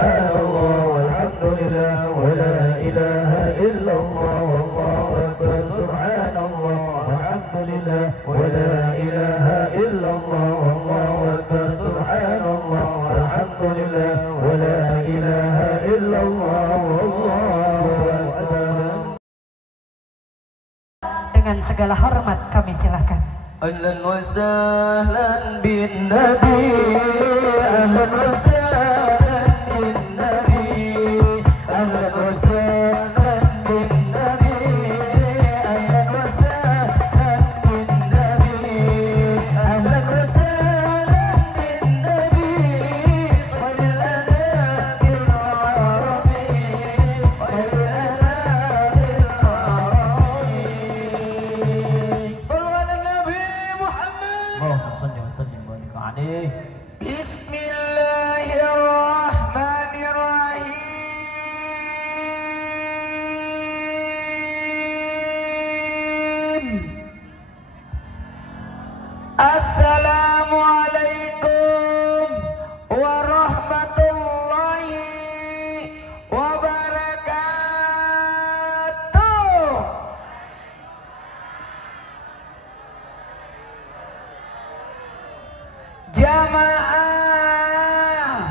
والحمد لله ولا إله إلا الله والله أكبر سبحان الله والحمد لله ولا إله إلا الله والله أكبر سبحان الله والحمد لله ولا إله إلا الله والله أكبر. Dengan segala hormat kami silakan. Ahlan wa sahlan bin Nabi, ahlan wa sahlan bin Nabi, ahlan wa sahlan bin Nabi, ahlan wa sahlan bin Nabi, ahlan wa sahlan bin Nabi, walilana bil arabi, walilana bil arabi. Sallu ala Nabi Muhammad. Allahumma salli wa sallim wa barik alaihi. Bismillahirrahmanirrahim. Assalamualaikum warahmatullahi wabarakatuh. Jamaah,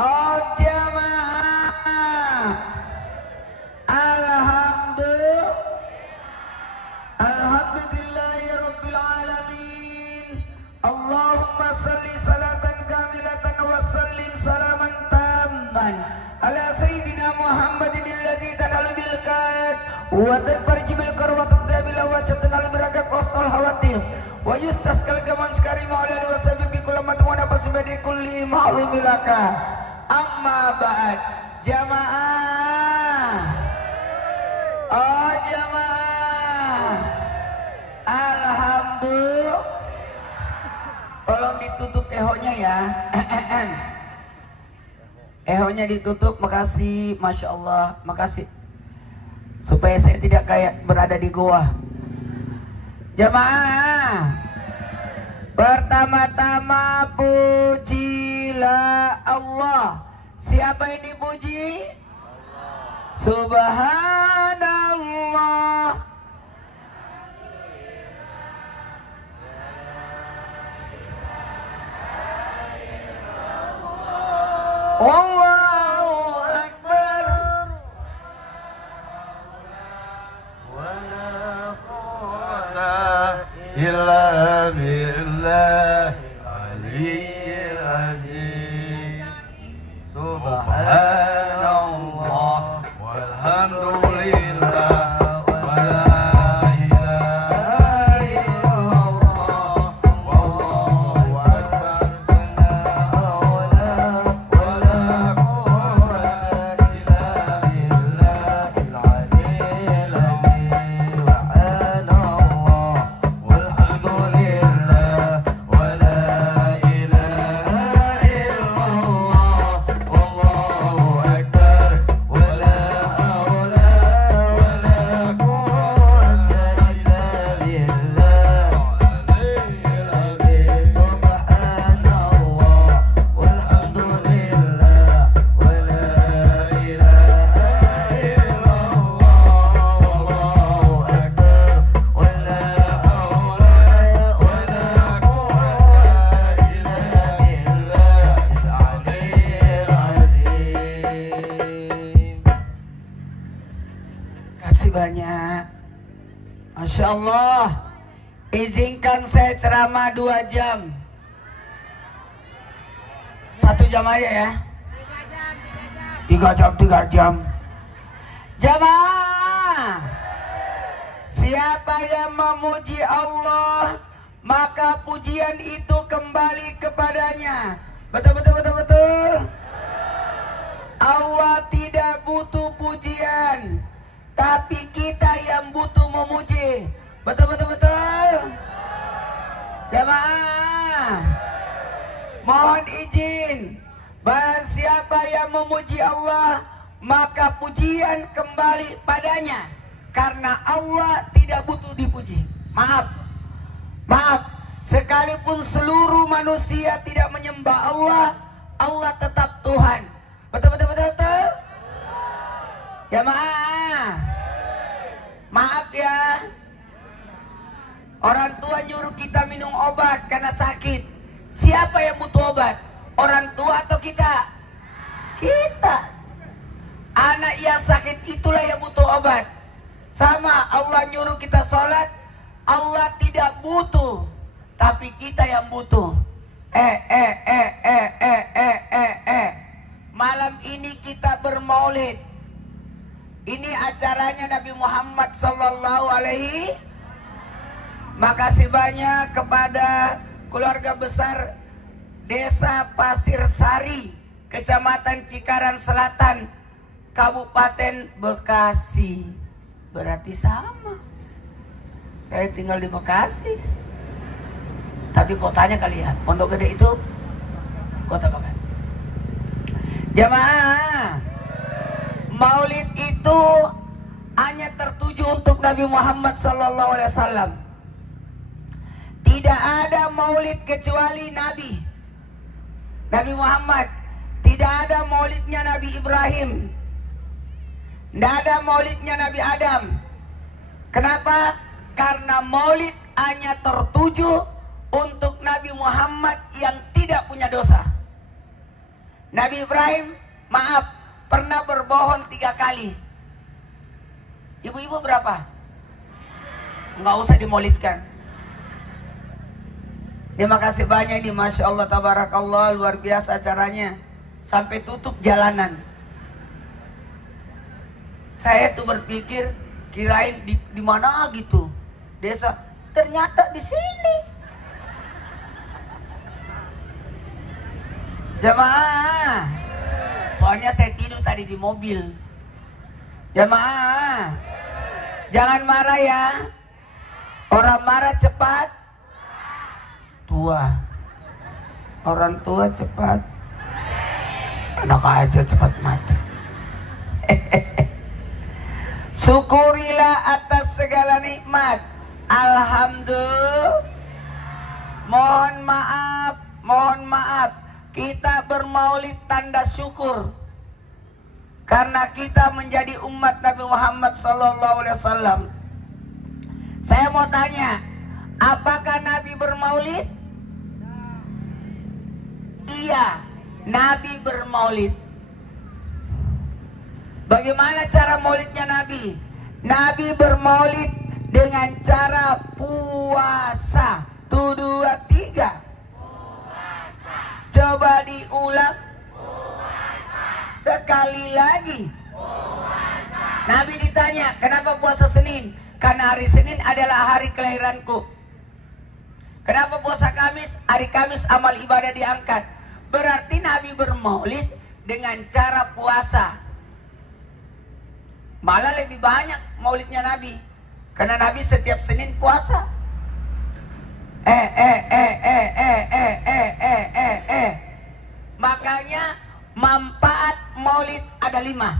oh jamaah, alhamdulillahirabbil alamin. Allahumma salli salatan kamilatan wa sallim salaman tamman ala sayyidina Muhammadin alladzi tanalu bil kad wa tadbarji bil karwat bil wajhat al barakat wasal hawatim wa yustaskal gamam karim ala wa sabbi bi kulli matwana fasbadi kulli ma'lumilaka. Amma ba'd. Jamaah, oh jamaah, alhamdulillah. Tolong ditutup ehonya ya. Ehonya ditutup, makasih, masya Allah, makasih. Supaya saya tidak kayak berada di goa. Jamaah, pertama-tama pujilah Allah. Siapa yang dipuji? Subhanallah. Wallahu akbar. Wala quwwata illa billah aliyyil azim. Subhanallah walhamdulillah wala ilaha illallah wallahu akbar. La hawla wala quwwata illa billahil aliyyil azim. Subhanallah walhamdulillah wala ilaha illallah wallahu akbar. Wala hawla wala quwwata illa billahil azim. Subhanallah walhamdulillah wala ilaha illallah wallahu akbar. Wala hawla wala quwwata illa billahil aliyyil azim. Kasih banyak. Masya Allah. Izinkan saya ceramah 2 jam. 1 jam aja ya. 3 jam. Jamaah, siapa yang memuji Allah, maka pujian itu kembali kepadanya. Betul, betul, betul, betul. Allah tidak butuh pujian, tapi kita yang butuh memuji. Betul, betul, betul. Jamaah, mohon izin, barang siapa yang memuji Allah, maka pujian kembali padanya, karena Allah tidak butuh dipuji. Maaf, sekalipun seluruh manusia tidak menyembah Allah, Allah tetap Jamaah, maaf ya, orang tua nyuruh kita minum obat karena sakit. Siapa yang butuh obat? Orang tua atau kita? Kita. Anak yang sakit itulah yang butuh obat. Sama, Allah nyuruh kita sholat, Allah tidak butuh, tapi kita yang butuh. Malam ini kita bermaulid. Ini acaranya Nabi Muhammad sallallahu alaihi. Makasih banyak kepada keluarga besar Desa Pasir Sari, Kecamatan Cikarang Selatan, Kabupaten Bekasi. Berarti sama. Saya tinggal di Bekasi. Tapi kotanya kali ya, Pondok Gede itu kota Bekasi. Jamaah, maulid itu hanya tertuju untuk Nabi Muhammad SAW. Tidak ada maulid kecuali Nabi Muhammad. Tidak ada maulidnya Nabi Ibrahim. Tidak ada maulidnya Nabi Adam. Kenapa? Karena maulid hanya tertuju untuk Nabi Muhammad yang tidak punya dosa. Nabi Ibrahim, maaf, pernah berbohong 3 kali. Ibu-ibu berapa? Nggak usah dimaulidkan. Terima kasih banyak ini, Masya Allah, Tabarakallah, luar biasa acaranya. Sampai tutup jalanan. Saya tuh berpikir, kirain di mana gitu, desa. Ternyata di sini. Jamaah, soalnya saya tidur tadi di mobil. Jamaah, jangan marah ya. Orang marah cepat tua. Orang tua cepat, anak aja cepat mati. Syukurilah atas segala nikmat. Alhamdulillah. Mohon maaf. Kita bermaulid tanda syukur karena kita menjadi umat Nabi Muhammad SAW. Saya mau tanya, apakah Nabi bermaulid? Iya, Nabi bermaulid. Bagaimana cara maulidnya Nabi? Nabi bermaulid dengan cara puasa. 1, 2, 3. Coba diulang. Sekali lagi. Nabi ditanya, kenapa puasa Senin? Karena hari Senin adalah hari kelahiranku. Kenapa puasa Kamis? Hari Kamis amal ibadah diangkat. Berarti Nabi bermaulid dengan cara puasa. Malah lebih banyak maulidnya Nabi, karena Nabi setiap Senin puasa. Makanya manfaat maulid ada 5.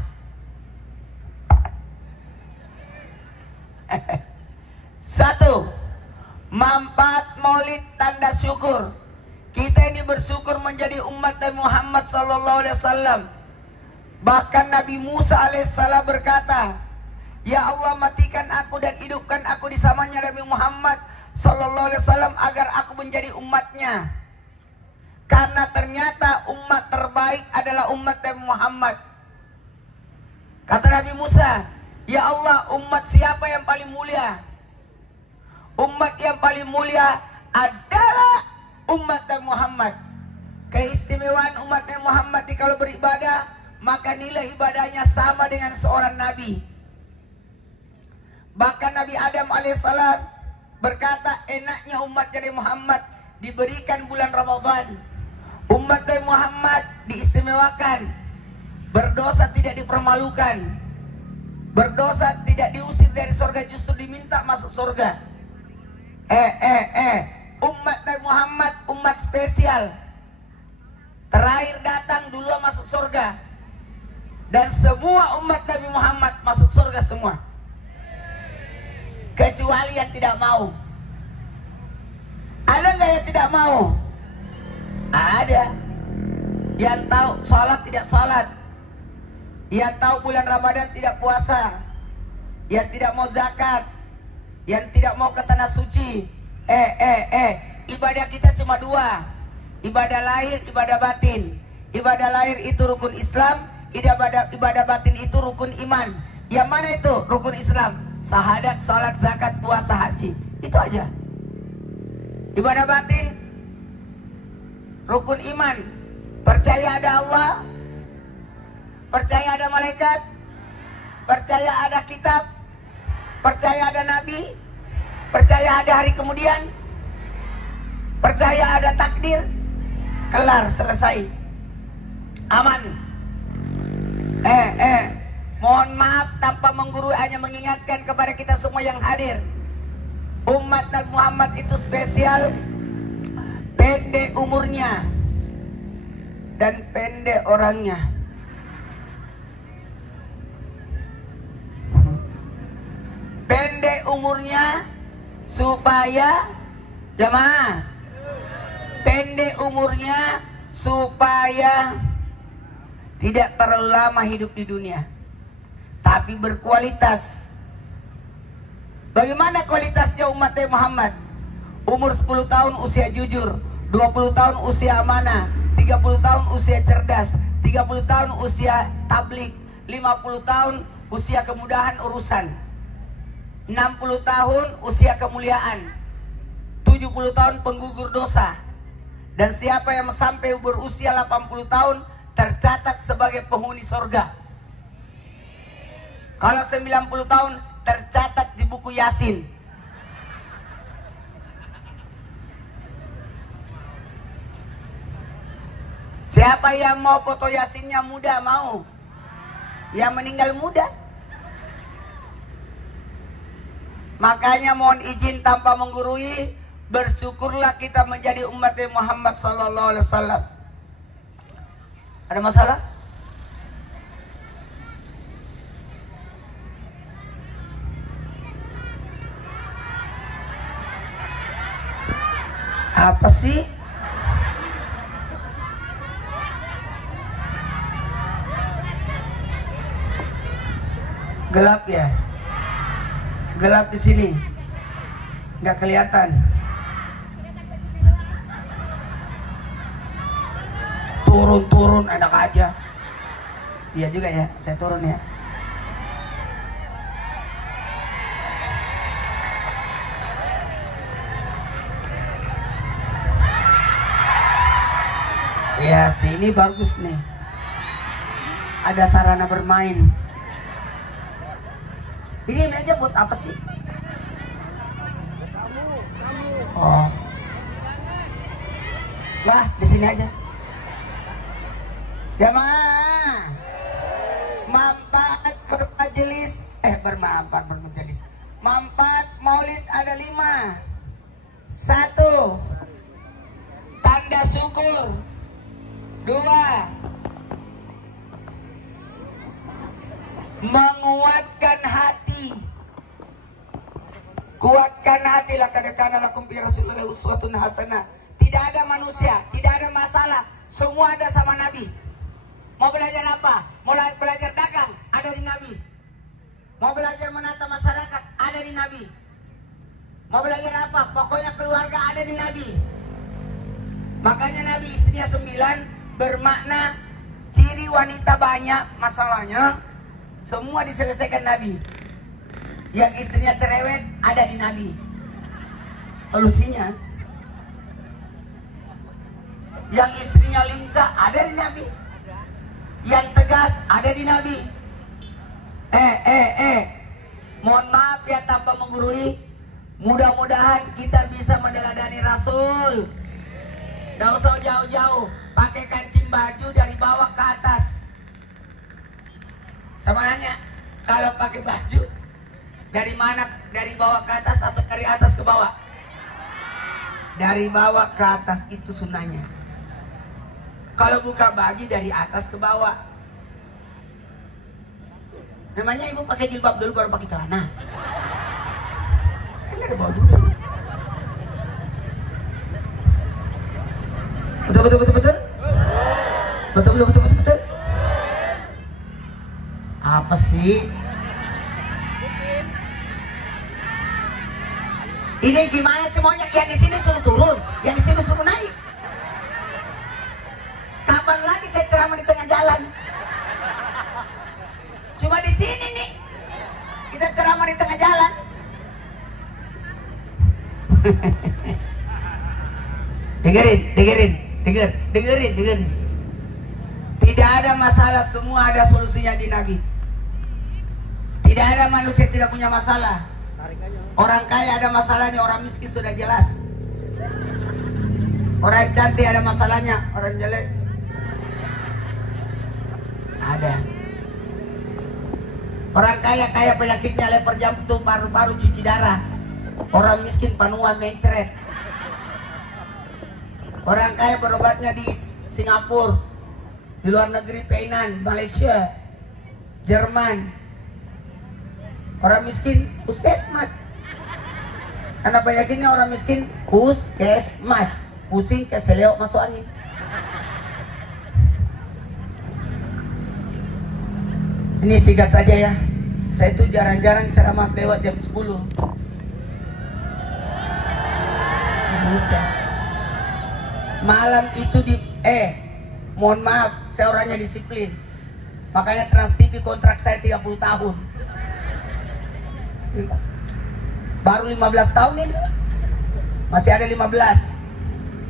1. Manfaat maulid tanda syukur. Kita ini bersyukur menjadi umat Nabi Muhammad SAW. Bahkan Nabi Musa alaihissalam berkata, ya Allah, matikan aku dan hidupkan aku di samanya Nabi Muhammad SAW agar aku menjadi umatnya. Karena ternyata umat terbaik adalah umat Nabi Muhammad. Kata Nabi Musa, ya Allah, umat siapa yang paling mulia? Umat yang paling mulia adalah umat Nabi Muhammad. Keistimewaan umat Nabi Muhammad kalau beribadah, maka nilai ibadahnya sama dengan seorang Nabi. Bahkan Nabi Adam alaihissalam berkata, enaknya umat Nabi Muhammad diberikan bulan Ramadan. Umat Nabi Muhammad diistimewakan. Berdosa tidak dipermalukan. Berdosa tidak diusir dari surga, justru diminta masuk surga. Umat Nabi Muhammad umat spesial. Terakhir datang, duluan masuk surga. Dan semua umat Nabi Muhammad masuk surga semua, kecuali yang tidak mau. Ada nggak yang tidak mau? Ada. Yang tahu sholat tidak sholat, yang tahu bulan Ramadan tidak puasa, yang tidak mau zakat, yang tidak mau ke tanah suci. Ibadah kita cuma dua, ibadah lahir, ibadah batin. Ibadah lahir itu rukun Islam, ibadah batin itu rukun iman. Yang mana itu rukun Islam? Syahadat, salat, zakat, puasa, haji. Itu aja. Ibadah batin rukun iman, percaya ada Allah, percaya ada malaikat, percaya ada kitab, percaya ada nabi, percaya ada hari kemudian, percaya ada takdir. Kelar, selesai, aman. Mohon maaf tanpa menggurui, hanya mengingatkan kepada kita semua yang hadir, umat Nabi Muhammad itu spesial, pendek umurnya dan pendek orangnya. Pendek umurnya supaya jemaah, pendek umurnya supaya tidak terlalu lama hidup di dunia, tapi berkualitas. Bagaimana kualitasnya umat Nabi Muhammad? Umur 10 tahun usia jujur, 20 tahun usia amanah, 30 tahun usia cerdas, 30 tahun usia tablik, 50 tahun usia kemudahan urusan, 60 tahun usia kemuliaan, 70 tahun penggugur dosa. Dan siapa yang sampai berusia 80 tahun tercatat sebagai penghuni sorga. Kalau 90 tahun tercatat di buku Yasin. Siapa yang mau foto Yasinnya muda? Mau? Yang meninggal muda. Makanya mohon izin tanpa menggurui, bersyukurlah kita menjadi umat Muhammad sallallahu alaihi wasallam. Ada masalah? Apa sih? Gelap ya? Gelap di sini. Nggak kelihatan. Turun enak aja. Iya juga ya, saya turun ya. Ya sini bagus nih. Ada sarana bermain. Ini meja buat apa sih? Oh. Nah, di sini aja. Jamaah, manfaat bermajelis, bermajelis. Manfaat maulid ada 5. 1, tanda syukur. 2, menguatkan hati. Kuatkan hati, laqad kana lakum fi Rasulillahi uswatun hasanah. Tidak ada manusia, tidak ada masalah, semua ada sama Nabi. Mau belajar apa? Mau belajar dagang? Ada di Nabi. Mau belajar menata masyarakat? Ada di Nabi. Mau belajar apa? Pokoknya keluarga ada di Nabi. Makanya Nabi istrinya 9, bermakna ciri wanita banyak, masalahnya semua diselesaikan Nabi. Yang istrinya cerewet ada di Nabi. Solusinya. Yang istrinya lincah ada di Nabi. Yang tegas ada di Nabi. Mohon maaf ya tanpa menggurui. Mudah-mudahan kita bisa meneladani Rasul. Nggak usah jauh-jauh, pakai kancing baju dari bawah ke atas. Sama nanya, kalau pakai baju dari mana? Dari bawah ke atas atau dari atas ke bawah? Dari bawah ke atas, itu sunnahnya. Kalau buka baju dari atas ke bawah. Memangnya ibu pakai jilbab dulu baru pakai celana? Kan ada bawah dulu. Betul. Apa sih? Ini gimana semuanya? Yang di sini suruh turun, yang di sini suruh naik. Kapan lagi saya ceramah di tengah jalan? Cuma di sini nih kita ceramah di tengah jalan. dengerin. Tidak ada masalah, semua ada solusinya di Nabi. Tidak ada manusia tidak punya masalah. Orang kaya ada masalahnya, orang miskin sudah jelas. Orang cantik ada masalahnya, orang jelek ada. Orang kaya penyakitnya leper jantung, paru-paru, cuci darah. Orang miskin panuan, mencret. Orang kaya berobatnya di Singapura, di luar negeri Penang, Malaysia, Jerman. Orang miskin puskesmas. Karena penyakitnya orang miskin puskesmas, pusing keseleo masuk angin. Ini singkat saja ya. Saya itu jarang-jarang ceramah lewat jam 10. Bisa. Malam itu mohon maaf, saya orangnya disiplin. Makanya Trans TV kontrak saya 30 tahun. Baru 15 tahun ini. Masih ada 15.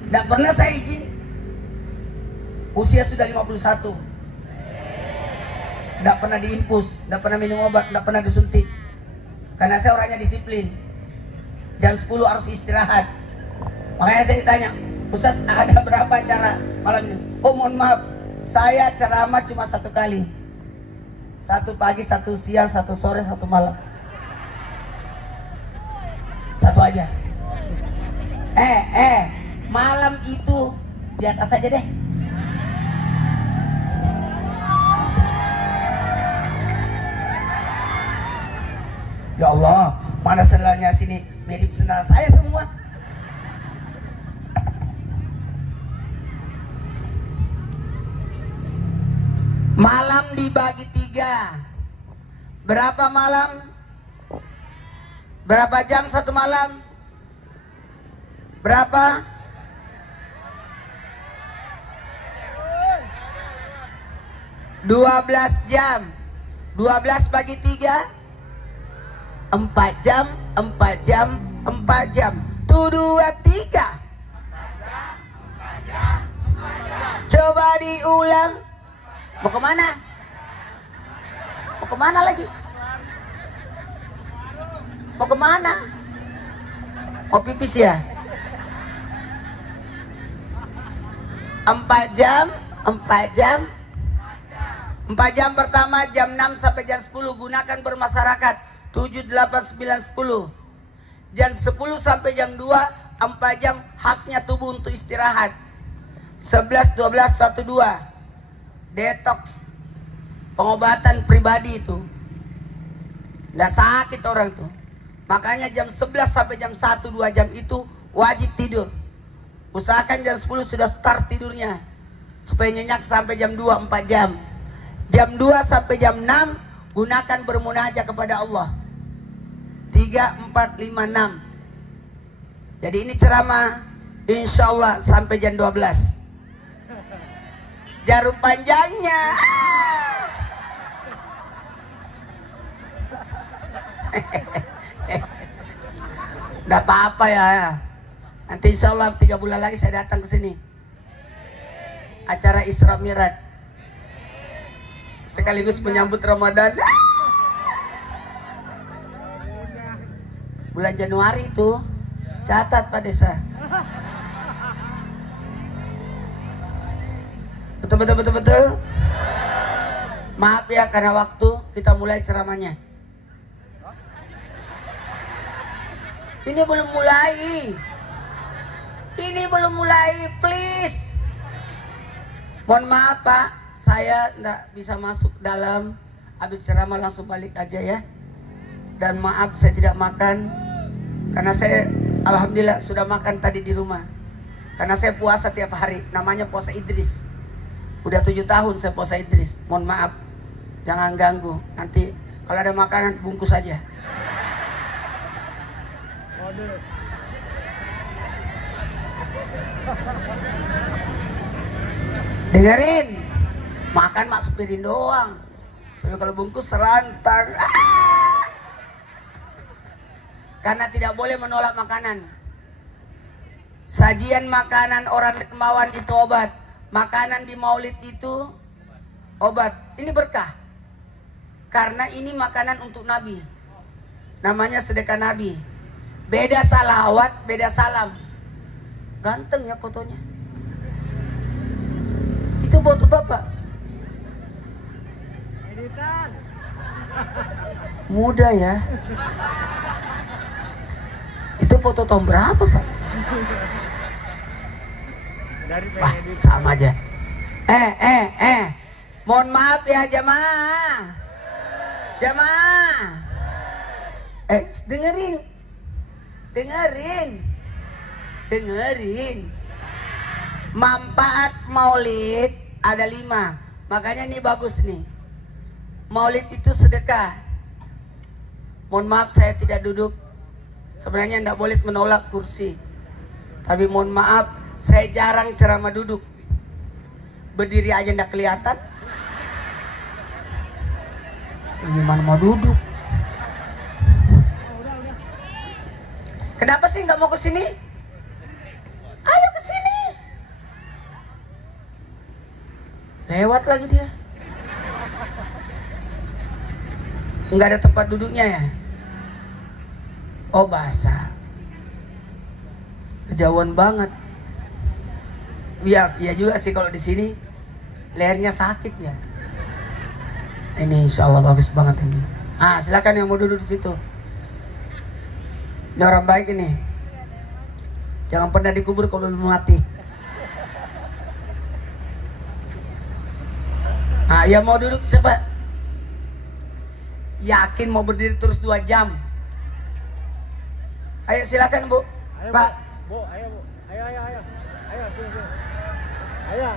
Tidak pernah saya izin. Usia sudah 51. Tidak pernah diimpus, tidak pernah minum obat, tidak pernah disuntik. Karena saya orangnya disiplin. Jam 10 harus istirahat. Makanya saya ditanya, Ustaz ada berapa acara malam ini? Oh mohon maaf, saya ceramah cuma 1 kali. 1 pagi, 1 siang, 1 sore, 1 malam. 1 aja. Malam itu di atas aja deh. Ya Allah, mana sendalnya sini? Mirip sendal saya semua. Malam dibagi 3. Berapa malam? Berapa jam 1 malam? Berapa? (12 jam). 12 bagi 3. 4 jam, 4 jam, 4 jam. 2, 3. Coba diulang. Mau kemana? Mau kemana lagi? Mau kemana? Mau pipis ya? 4 jam, 4 jam. 4 jam pertama jam 6 sampai jam 10 gunakan bermasyarakat. 7, 8, 9, 10. Jam 10 sampai jam 2 4 jam haknya tubuh untuk istirahat. 11, 12, 1, 2 detox, pengobatan pribadi itu. Nggak sakit orang tuh. Makanya jam 11 sampai jam 1, 2 jam itu wajib tidur. Usahakan jam 10 sudah start tidurnya supaya nyenyak sampai jam 2, 4 jam. Jam 2 sampai jam 6 gunakan bermunajat kepada Allah. 3, 4, 5, 6. Jadi ini ceramah insyaallah sampai jam 12. Jarum panjangnya Nggak apa-apa ya. Nanti insyaallah 3 bulan lagi saya datang ke sini. Acara Isra Miraj. Sekaligus menyambut Ramadan. Bulan Januari itu. Catat Pak Desa. Betul. Maaf ya karena waktu kita mulai ceramahnya. Ini belum mulai, please. Mohon maaf Pak, saya enggak bisa masuk dalam. Habis ceramah langsung balik aja ya. Dan maaf saya tidak makan karena saya alhamdulillah sudah makan tadi di rumah. Karena saya puasa tiap hari, namanya puasa Idris. Udah 7 tahun saya puasa Idris. Mohon maaf. Jangan ganggu. Nanti kalau ada makanan bungkus aja. Dengerin. Makan mak sepiring doang. Tapi kalau bungkus serantang. Karena tidak boleh menolak makanan. Sajian makanan orang dermawan itu obat. Makanan di maulid itu obat. Ini berkah. Karena ini makanan untuk Nabi. Namanya sedekah Nabi. Beda salawat, beda salam. Ganteng ya fotonya. Itu foto bapak. Editan. Muda ya. Itu foto tahun berapa pak? Dari Wah, pengen sama aja. Mohon maaf ya jamaah. Jamaah. Dengerin. Manfaat maulid ada 5. Makanya ini bagus nih. Maulid itu sedekah. Mohon maaf saya tidak duduk. Sebenarnya tidak boleh menolak kursi. Tapi mohon maaf, saya jarang ceramah duduk. Berdiri aja tidak kelihatan. Gimana mau duduk? Kenapa sih nggak mau ke sini? Ayo ke sini. Lewat lagi dia. Nggak ada tempat duduknya ya? Oh basah. Kejauhan banget. Ya juga sih kalau di sini lehernya sakit ya. Ini insya Allah bagus banget ini. Silakan yang mau duduk di situ. Ini orang baik ini. Jangan pernah dikubur kalau belum mati. Yang mau duduk cepat. Yakin mau berdiri terus 2 jam. Ayo silakan Bu. Ayo, Pak. Bu, ayo Bu. Ayo. Ayo, sini. Ayo.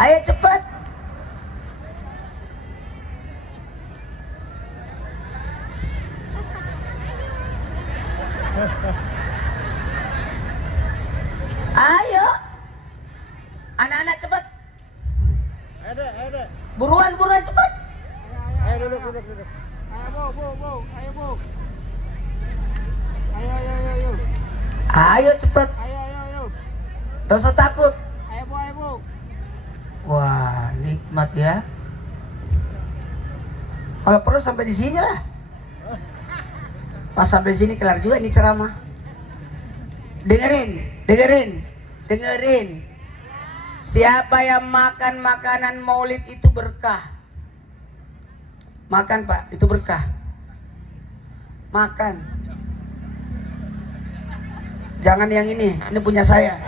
Ayo cepat. Ayo. Anak-anak cepat. Ayo deh. Buruan cepat. Ayo duduk. Ayo Bu. Ayo Bu. Ayo. Ayo cepat. Ayo. Gak usah takut. Ayo Bu. Wah, nikmat ya. Kalau perlu sampai di sini lah. Pas sampai sini kelar juga nih ceramah. Dengerin. Siapa yang makan makanan maulid itu berkah. Makan Pak, itu berkah. Makan. Jangan yang ini punya saya.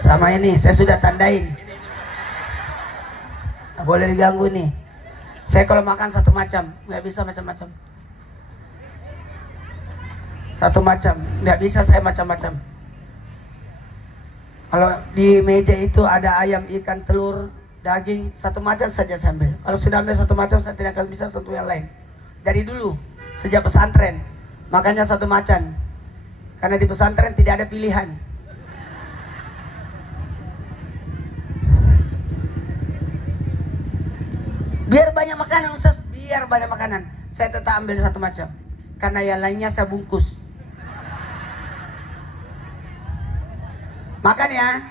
Sama ini, saya sudah tandain. Nggak boleh diganggu nih. Saya kalau makan satu macam, nggak bisa macam-macam. Satu macam, nggak bisa saya macam-macam. Kalau di meja itu ada ayam, ikan, telur, daging, satu macam saja saya ambil. Kalau sudah ambil satu macam, saya tidak akan bisa sentuh yang lain. Dari dulu, sejak pesantren, makanya satu macam. Karena di pesantren tidak ada pilihan. Biar banyak makanan, Ustaz. Biar banyak makanan, saya tetap ambil satu macam. Karena yang lainnya saya bungkus. Makan ya.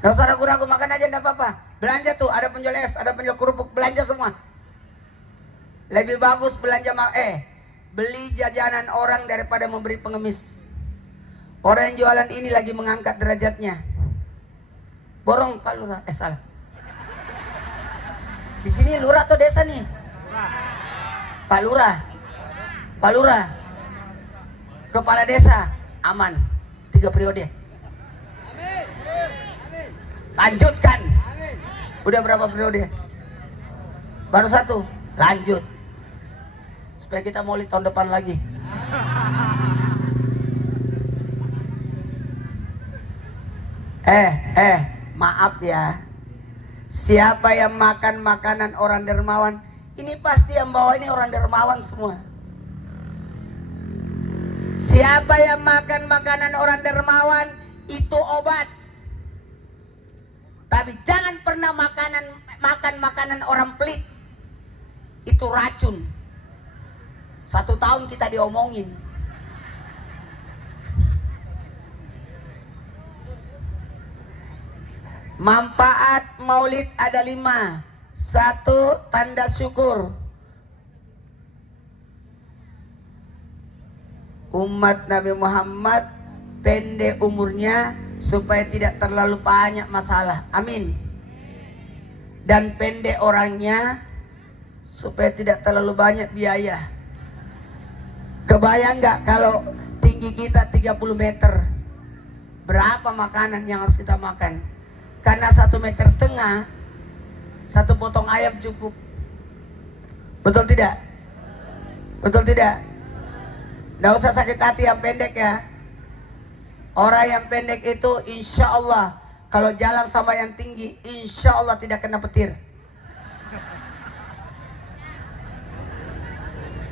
Nggak usah ragu-ragu, makan aja enggak apa-apa. Belanja tuh, ada penjual es, ada penjual kerupuk, belanja semua. Lebih bagus belanja beli jajanan orang daripada memberi pengemis. Orang yang jualan ini lagi mengangkat derajatnya. Borong Pak Lurah, salah. Di sini lurah atau desa nih? Pak Lurah. Kepala desa aman 3 periode. Lanjutkan. Udah berapa periode? Baru 1. Lanjut. Supaya kita maulid tahun depan lagi. Maaf ya. Siapa yang makan makanan orang dermawan, ini pasti yang bawa ini orang dermawan semua. Siapa yang makan makanan orang dermawan, itu obat. Tapi jangan pernah makan makanan orang pelit. Itu racun. 1 tahun kita diomongin. Manfaat maulid ada 5. 1, tanda syukur. Umat Nabi Muhammad pendek umurnya supaya tidak terlalu banyak masalah. Amin. Dan pendek orangnya supaya tidak terlalu banyak biaya. Kebayang nggak kalau tinggi kita 30 meter, berapa makanan yang harus kita makan? Karena 1,5 meter, 1 potong ayam cukup. Betul tidak? Betul tidak? Nggak usah sakit hati yang pendek ya. Orang yang pendek itu insya Allah kalau jalan sama yang tinggi, insya Allah tidak kena petir.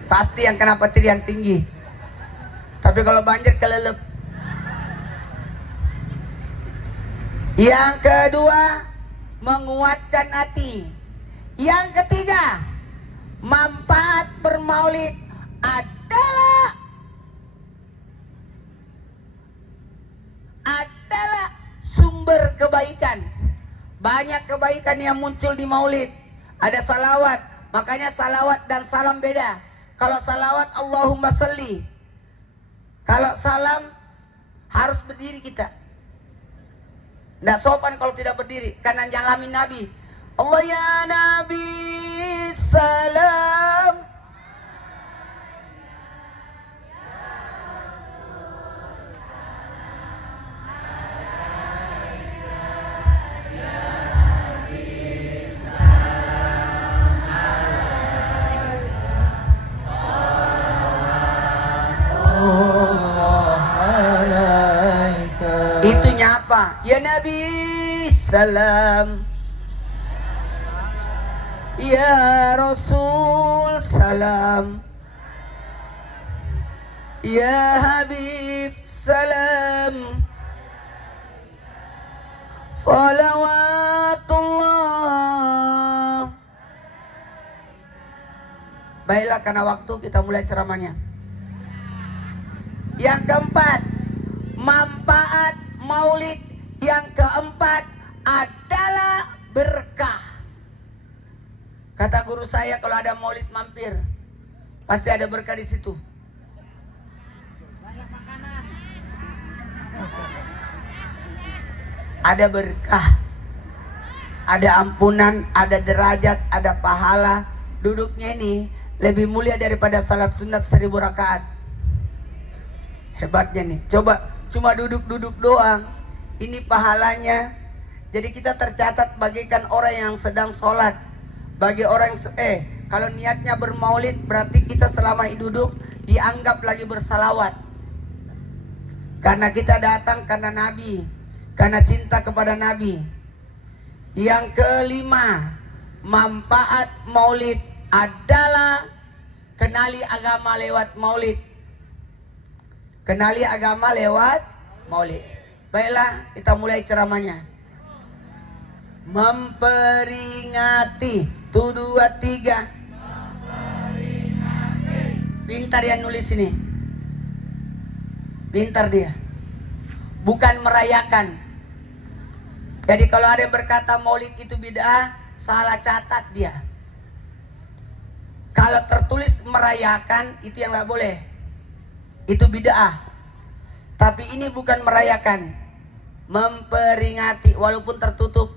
Pasti yang kena petir yang tinggi. Tapi kalau banjir kelelep. Yang kedua, menguatkan hati. Yang ketiga, manfaat bermaulid adalah sumber kebaikan. Banyak kebaikan yang muncul di maulid. Ada salawat, makanya salawat dan salam beda. Kalau salawat Allahumma salli, kalau salam harus berdiri kita. Nggak sopan kalau tidak berdiri, karena nyalamin Nabi. Allah ya Nabi salam. Itu nyapa, ya Nabi salam, ya Rasul salam, ya Habib salam, salawatullah. Baiklah, karena waktu kita mulai ceramahnya. Yang keempat, manfaat maulid. Yang keempat adalah berkah. Kata guru saya, kalau ada maulid mampir, pasti ada berkah di situ. Ada berkah, ada ampunan, ada derajat, ada pahala. Duduknya ini lebih mulia daripada salat sunat 1000 rakaat. Hebatnya nih. Coba cuma duduk-duduk doang, ini pahalanya. Jadi kita tercatat bagaikan orang yang sedang sholat. Bagi orang kalau niatnya bermaulid, berarti kita selama duduk dianggap lagi bersalawat. Karena kita datang karena Nabi, karena cinta kepada Nabi. Yang kelima, manfaat maulid adalah kenali agama lewat maulid. Kenali agama lewat maulid. Baiklah, kita mulai ceramahnya. Memperingati. 1, 2, 3. Pintar yang nulis ini. Pintar dia. Bukan merayakan. Jadi kalau ada yang berkata maulid itu bid'ah, salah catat dia. Kalau tertulis merayakan, itu yang nggak boleh. Itu bid'ah. Tapi ini bukan merayakan, memperingati walaupun tertutup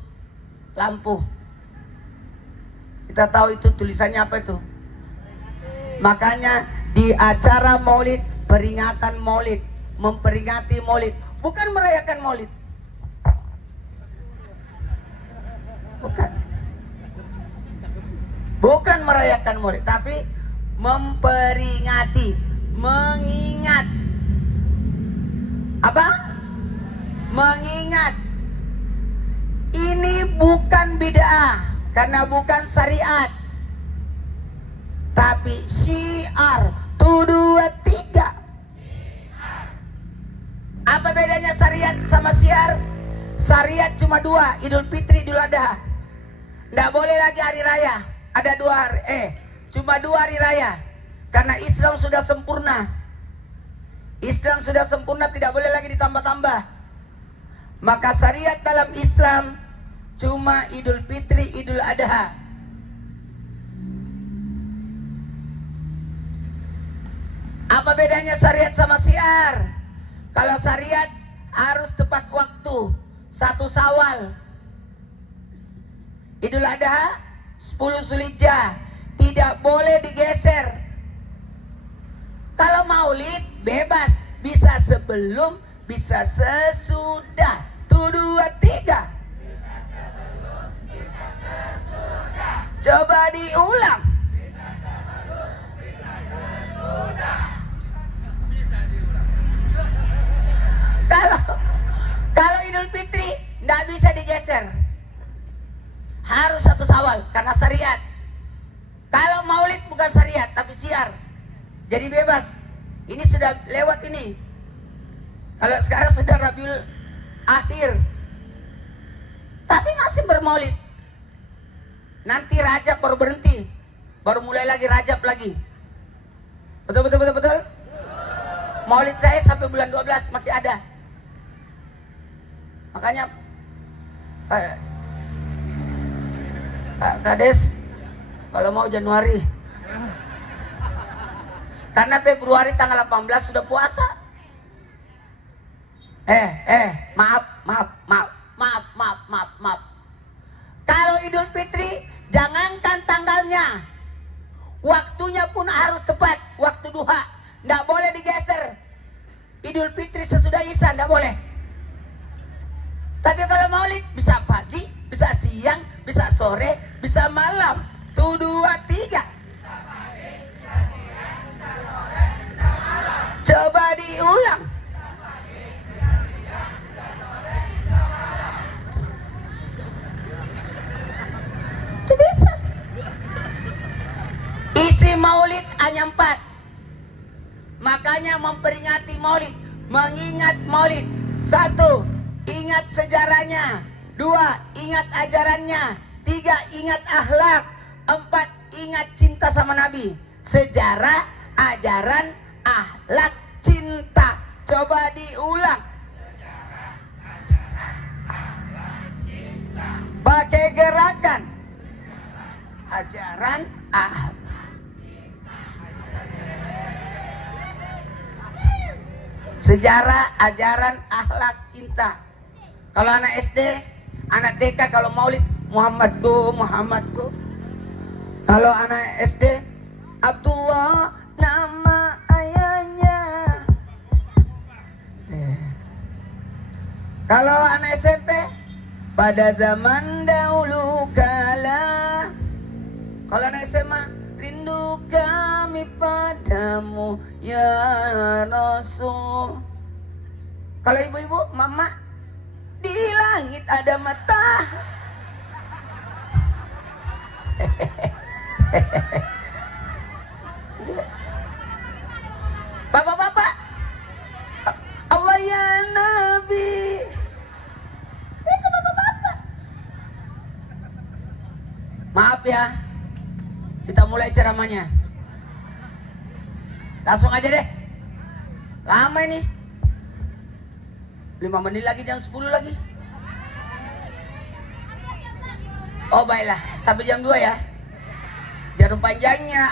lampu. Kita tahu itu tulisannya apa itu. Makanya di acara maulid, peringatan maulid, memperingati maulid, bukan merayakan maulid. Bukan. Bukan merayakan maulid, tapi memperingati, mengingat. Apa? Mengingat ini bukan bid'ah karena bukan syariat, tapi syiar. 1, 2, 3. Apa bedanya syariat sama syiar? Syariat cuma 2, Idul Fitri, Idul Adha. Nggak boleh lagi hari raya. Ada 2 hari, cuma 2 hari raya. Karena Islam sudah sempurna. Islam sudah sempurna, tidak boleh lagi ditambah-tambah. Maka syariat dalam Islam cuma Idul Fitri, Idul Adha. Apa bedanya syariat sama syiar? Kalau syariat harus tepat waktu, 1 Syawal. Idul Adha 10 Zulhijjah, tidak boleh digeser. Kalau maulid bebas, bisa sebelum, bisa sesudah. 1, 2, 3. Coba diulang. Kalau Idul Fitri nggak bisa digeser, harus 1 Syawal karena syariat. Kalau maulid bukan syariat tapi syiar, jadi bebas. Ini sudah lewat ini. Kalau sekarang sudah Rabiul Akhir, tapi masih bermaulid. Nanti Rajab baru berhenti, baru mulai lagi Rajab lagi. Betul. Maulid saya sampai bulan 12 masih ada. Makanya Pak Kades kalau mau Januari, karena Februari tanggal 18 sudah puasa. Maaf. Kalau Idul Fitri jangankan tanggalnya, waktunya pun harus tepat, waktu duha, nggak boleh digeser. Idul Fitri sesudah Isya nggak boleh. Tapi kalau maulid bisa pagi, bisa siang, bisa sore, bisa malam. 1, 2, 3. Coba diulang. Itu bisa. Isi maulid hanya 4. Makanya memperingati maulid, mengingat maulid. 1, ingat sejarahnya. 2, ingat ajarannya. 3, ingat akhlak. 4, ingat cinta sama Nabi. Sejarah, ajaran, akhlak, cinta. Coba diulang. Sejarah, ajaran, akhlak, cinta. Pakai gerakan. Ajaran, akhlak. Sejarah, ajaran, akhlak, cinta. Kalau anak SD, anak TK kalau maulid Muhammadku. Kalau anak SD, Abdullah nama ayahnya. Kalau anak SMP, pada zaman dahulu kala. Kalau anak SMA, rindu kami padamu ya Rasul. Kalau ibu-ibu, mama, di langit ada mata. Bapak-bapak, Allah ya Nabi. Itu bapak-bapak. Maaf ya, kita mulai ceramahnya. Langsung aja deh. Lama ini. 5 menit lagi, jam 10 lagi. Oh baiklah, sampai jam 2 ya. Jarum panjangnya.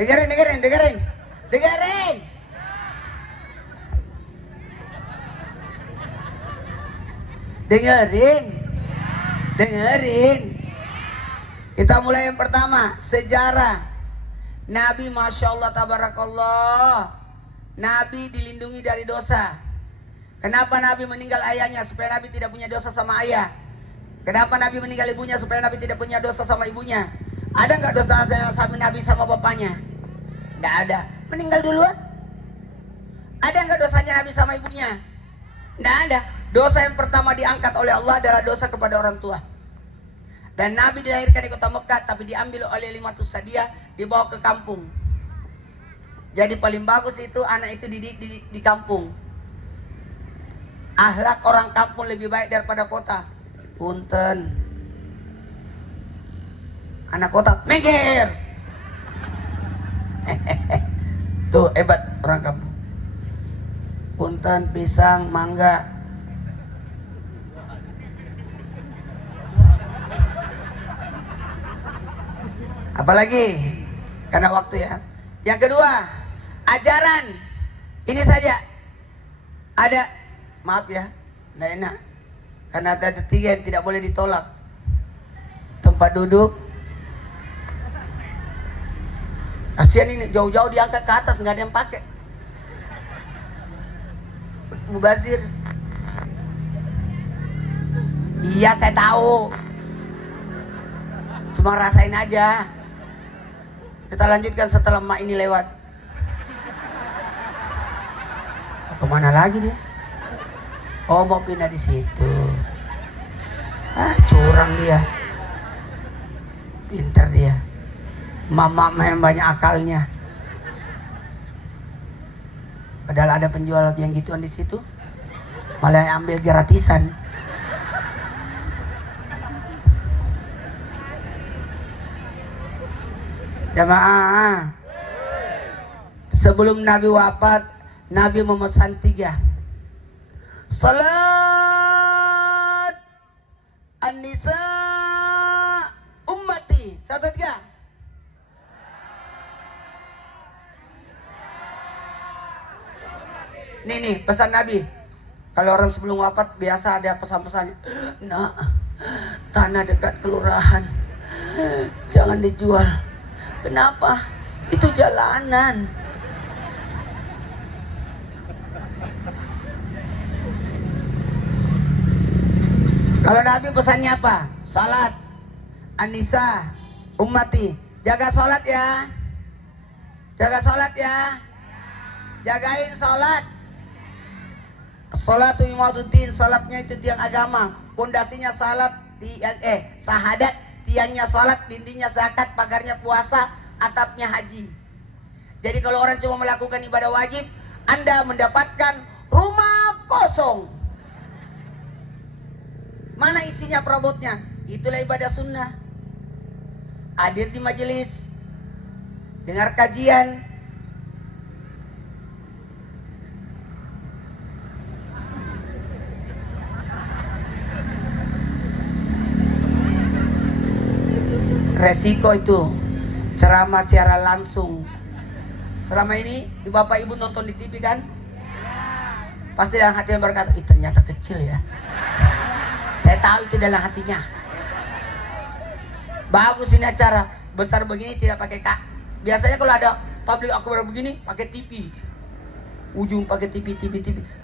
Dengerin. Dengerin. Kita mulai yang pertama, sejarah. Nabi Masya Allah Tabarakallah. Nabi dilindungi dari dosa. Kenapa Nabi meninggal ayahnya? Supaya Nabi tidak punya dosa sama ayah. Kenapa Nabi meninggal ibunya? Supaya Nabi tidak punya dosa sama ibunya. Ada nggak dosa sama Nabi sama bapaknya? Nggak ada. Meninggal duluan. Ada nggak dosanya Nabi sama ibunya? Tidak ada. Dosa yang pertama diangkat oleh Allah adalah dosa kepada orang tua. Dan Nabi dilahirkan di kota Mekah, tapi diambil oleh Limatus Sadia, dibawa ke kampung. Jadi paling bagus itu anak itu dididik di kampung. Akhlak orang kampung lebih baik daripada kota. Punten. Anak kota meger. Tuh hebat orang kampung. Punten, pisang, mangga. Apalagi? Karena waktu ya. Yang kedua, ajaran. Ini saja. Ada, maaf ya, tidak enak. Karena ada tiga yang tidak boleh ditolak. Tempat duduk. Kasihan ini, jauh-jauh diangkat ke atas, nggak ada yang pakai. Mubazir. Iya, saya tahu. Cuma rasain aja. Kita lanjutkan setelah mak ini lewat. Kemana lagi dia? Oh, mau pindah di situ. Ah, curang dia. Pintar dia. Mama memang banyak akalnya. Padahal ada penjual yang gituan di situ, malah ambil gratisan. Jamaah, sebelum Nabi wafat, Nabi memesan 3. Salat an-nisa ummati. 1, 3. Nih pesan Nabi. Kalau orang sebelum wafat biasa ada pesan-pesannya. Nah, tanah dekat kelurahan jangan dijual. Kenapa? Itu jalanan. Kalau Nabi pesannya apa? Salat an-nisa ummati. Jaga salat ya. Jaga salat ya. Jagain salat. Salatu imaduddin, salatnya itu tiang agama. Pondasinya salat, sahadat, tiangnya salat, dindingnya zakat, pagarnya puasa, atapnya haji. Jadi kalau orang cuma melakukan ibadah wajib, Anda mendapatkan rumah kosong. Mana isinya perabotnya? Itulah ibadah sunnah. Hadir di majelis, dengar kajian, resiko itu ceramah secara langsung. Selama ini bapak ibu nonton di TV kan? Pasti dalam hatinya berkata, ih ternyata kecil ya. Saya tahu itu dalam hatinya. Bagus ini acara, besar begini tidak pakai kak. Biasanya kalau ada tabligh akbar begini pakai TV. Ujung pakai TV.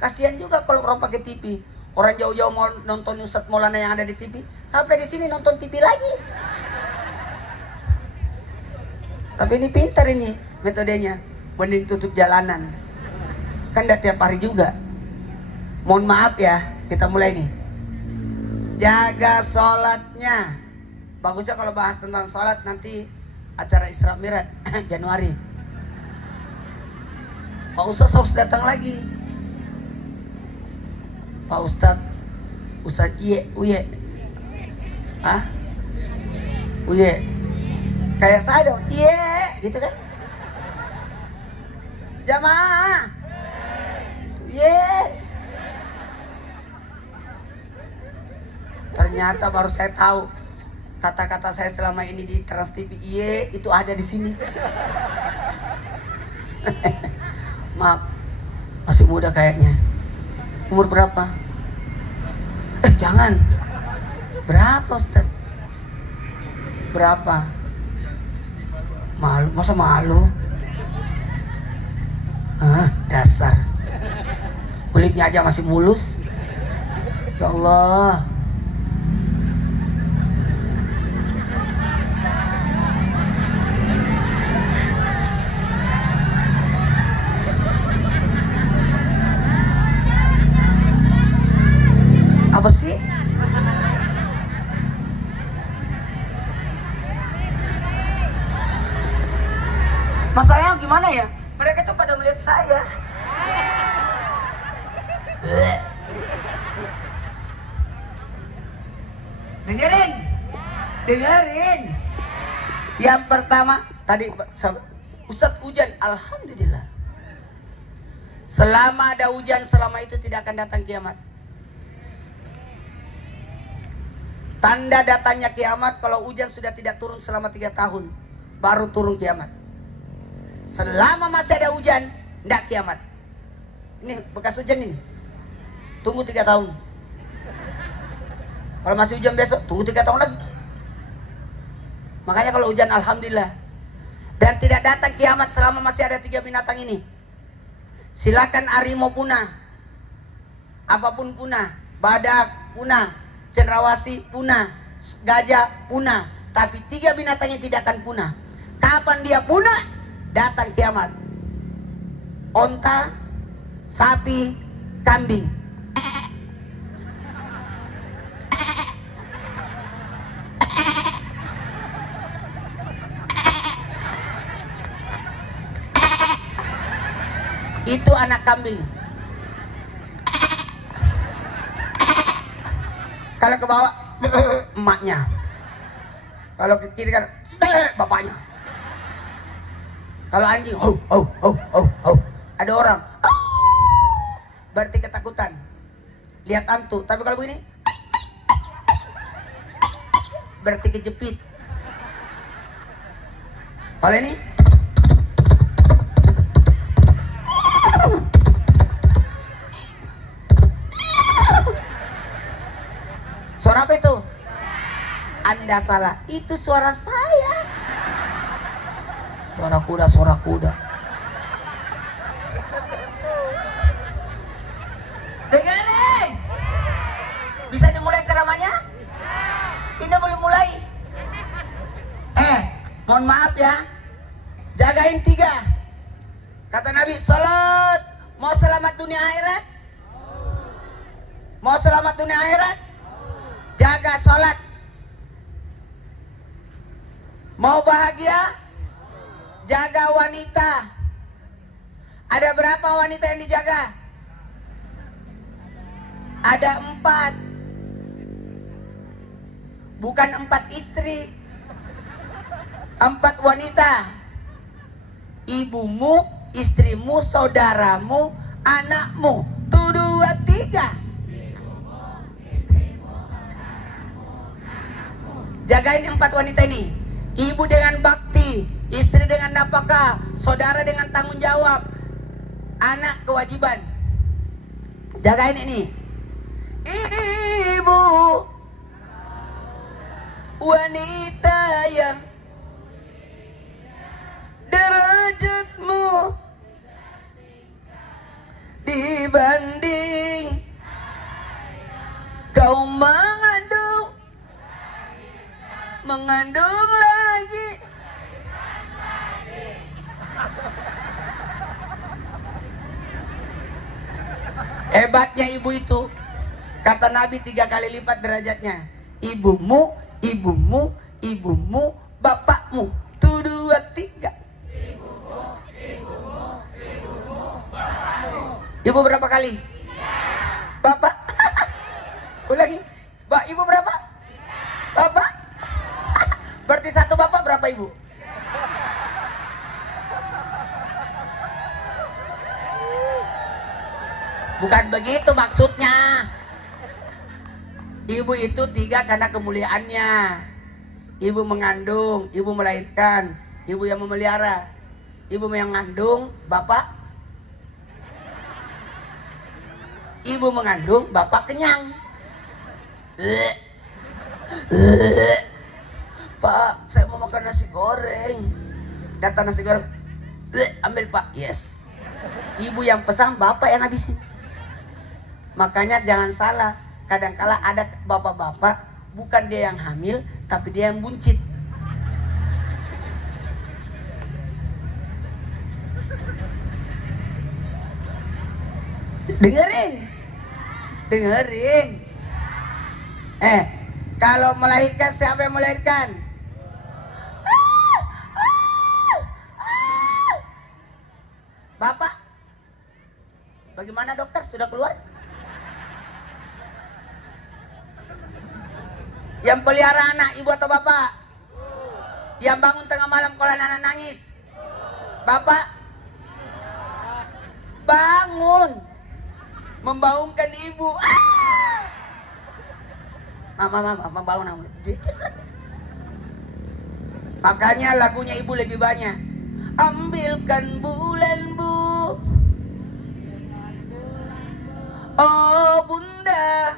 Kasihan juga kalau orang pakai TV. Orang jauh-jauh mau nonton Ustadz Maulana yang ada di TV, sampai di sini nonton TV lagi. Tapi ini pintar ini metodenya. Mending tutup jalanan. Kan udah tiap hari juga. Mohon maaf ya, kita mulai nih. Jaga sholatnya. Bagusnya kalau bahas tentang sholat nanti acara Isra Mi'raj Januari. Pak Ustadz harus datang lagi. Pak Ustadz Uye. Ah? Uye. Kayak saya dong, gitu kan? Jamaah, Ternyata baru saya tahu kata-kata saya selama ini di Trans TV, itu ada di sini. Maaf, masih muda kayaknya. Umur berapa? Jangan. Berapa Ustaz? Berapa? Malu, masa malu? Dasar. Kulitnya aja masih mulus. Ya Allah. saya. Dengerin. Dengerin. Yang pertama tadi Ustadz hujan, alhamdulillah. Selama ada hujan, selama itu tidak akan datang kiamat. Tanda datangnya kiamat kalau hujan sudah tidak turun selama 3 tahun, baru turun kiamat. Selama masih ada hujan, tidak kiamat. Ini bekas hujan ini. Tunggu 3 tahun. Kalau masih hujan besok, tunggu 3 tahun lagi. Makanya kalau hujan, alhamdulillah. Dan tidak datang kiamat selama masih ada 3 binatang ini. Silakan harimau punah, apapun punah, badak punah, cendrawasih punah, gajah punah, tapi 3 binatang yang tidak akan punah. Kapan dia punah? Datang kiamat. Onta, sapi, kambing. Itu anak kambing. Kalau ke bawah emaknya. Kalau ke kiri kan bapaknya. Kalau anjing ada orang berarti ketakutan. Lihat hantu. Tapi kalau begini berarti kejepit. Kalau ini suara apa itu? Anda salah, itu suara saya. Suara kuda, suara kuda. Dengerin. Bisa dimulai ceramahnya? Ini boleh mulai. Mohon maaf ya. Jagain 3. Kata Nabi, salat. Mau selamat dunia akhirat? Mau selamat dunia akhirat? Jaga sholat. Mau bahagia? Jaga wanita. Ada berapa wanita yang dijaga? Ada 4. Bukan 4 istri, 4 wanita. Ibumu, istrimu, saudaramu, anakmu. 1, 2, 3. Jagain 4 wanita ini. Ibu dengan bakti, istri dengan nafkah, saudara dengan tanggung jawab, anak kewajiban. Jagain ini. Ibu wanita yang derajatmu dibanding kau mengandung lagi. Hebatnya ibu itu. Kata Nabi 3 kali lipat derajatnya. Ibumu, ibumu, ibumu, bapakmu. 1, 2, 3. Ibu berapa kali? Bapak. Ulangi. Ibu berapa? Bapak. Berarti 1 bapak berapa ibu? Bukan begitu maksudnya. Ibu itu 3 karena kemuliaannya. Ibu mengandung, ibu melahirkan, ibu yang memelihara. Ibu yang mengandung, bapak. Ibu mengandung, bapak kenyang. Pak, saya mau makan nasi goreng. Datang nasi goreng. Ambil pak, yes. Ibu yang pesan, bapak yang habisin. Makanya jangan salah. Kadang-kala ada bapak-bapak, bukan dia yang hamil, tapi dia yang buncit. Dengerin. Dengerin. Kalau melahirkan, siapa yang melahirkan? Bapak. Bagaimana dokter, sudah keluar? Yang pelihara anak, ibu atau bapak? Yang bangun tengah malam kalau anak nangis? Bapak? Bangun membangunkan ibu. Mama bangun. Dikit lagi. Makanya lagunya ibu lebih banyak. Ambilkan bulan bu, oh bunda.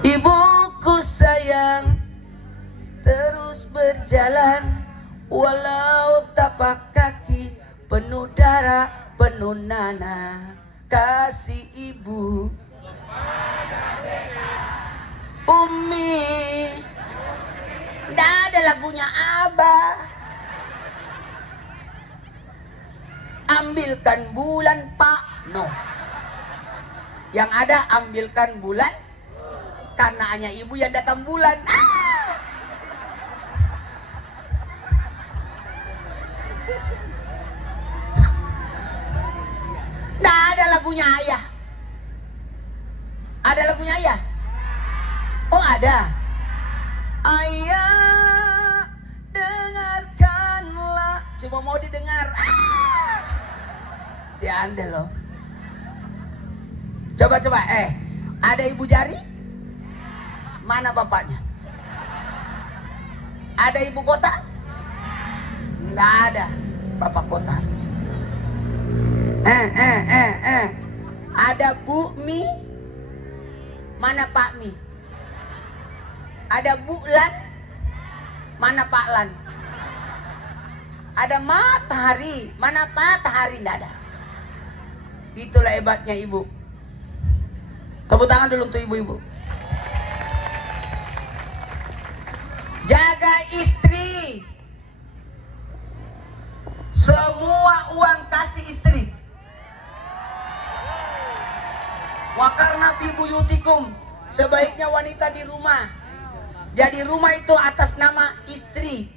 Ibuku sayang, terus berjalan walau tapak kaki penuh darah, penuh nanah. Kasih ibu Umi. Nggak ada lagunya Abah. Ambilkan bulan Pak, no. Yang ada ambilkan bulan, karena hanya ibu yang datang bulan. Nggak ada lagunya ayah. Ada lagunya ayah? Oh ada. Ayah dengarkanlah. Cuma mau didengar. Si anda loh. Coba. Ada ibu jari? Mana bapaknya? Ada ibu kota? Nggak ada bapak kota. Ada Bu Mi? Mana Pak Mi? Ada Bu Lan? Mana Pak Lan? Ada Matahari? Mana Matahari? Nggak ada. Itulah hebatnya ibu. Tepuk tangan dulu untuk ibu-ibu. Jaga istri. Semua uang kasih istri. Wa karna fi buyutikum, sebaiknya wanita di rumah. Jadi rumah itu atas nama istri.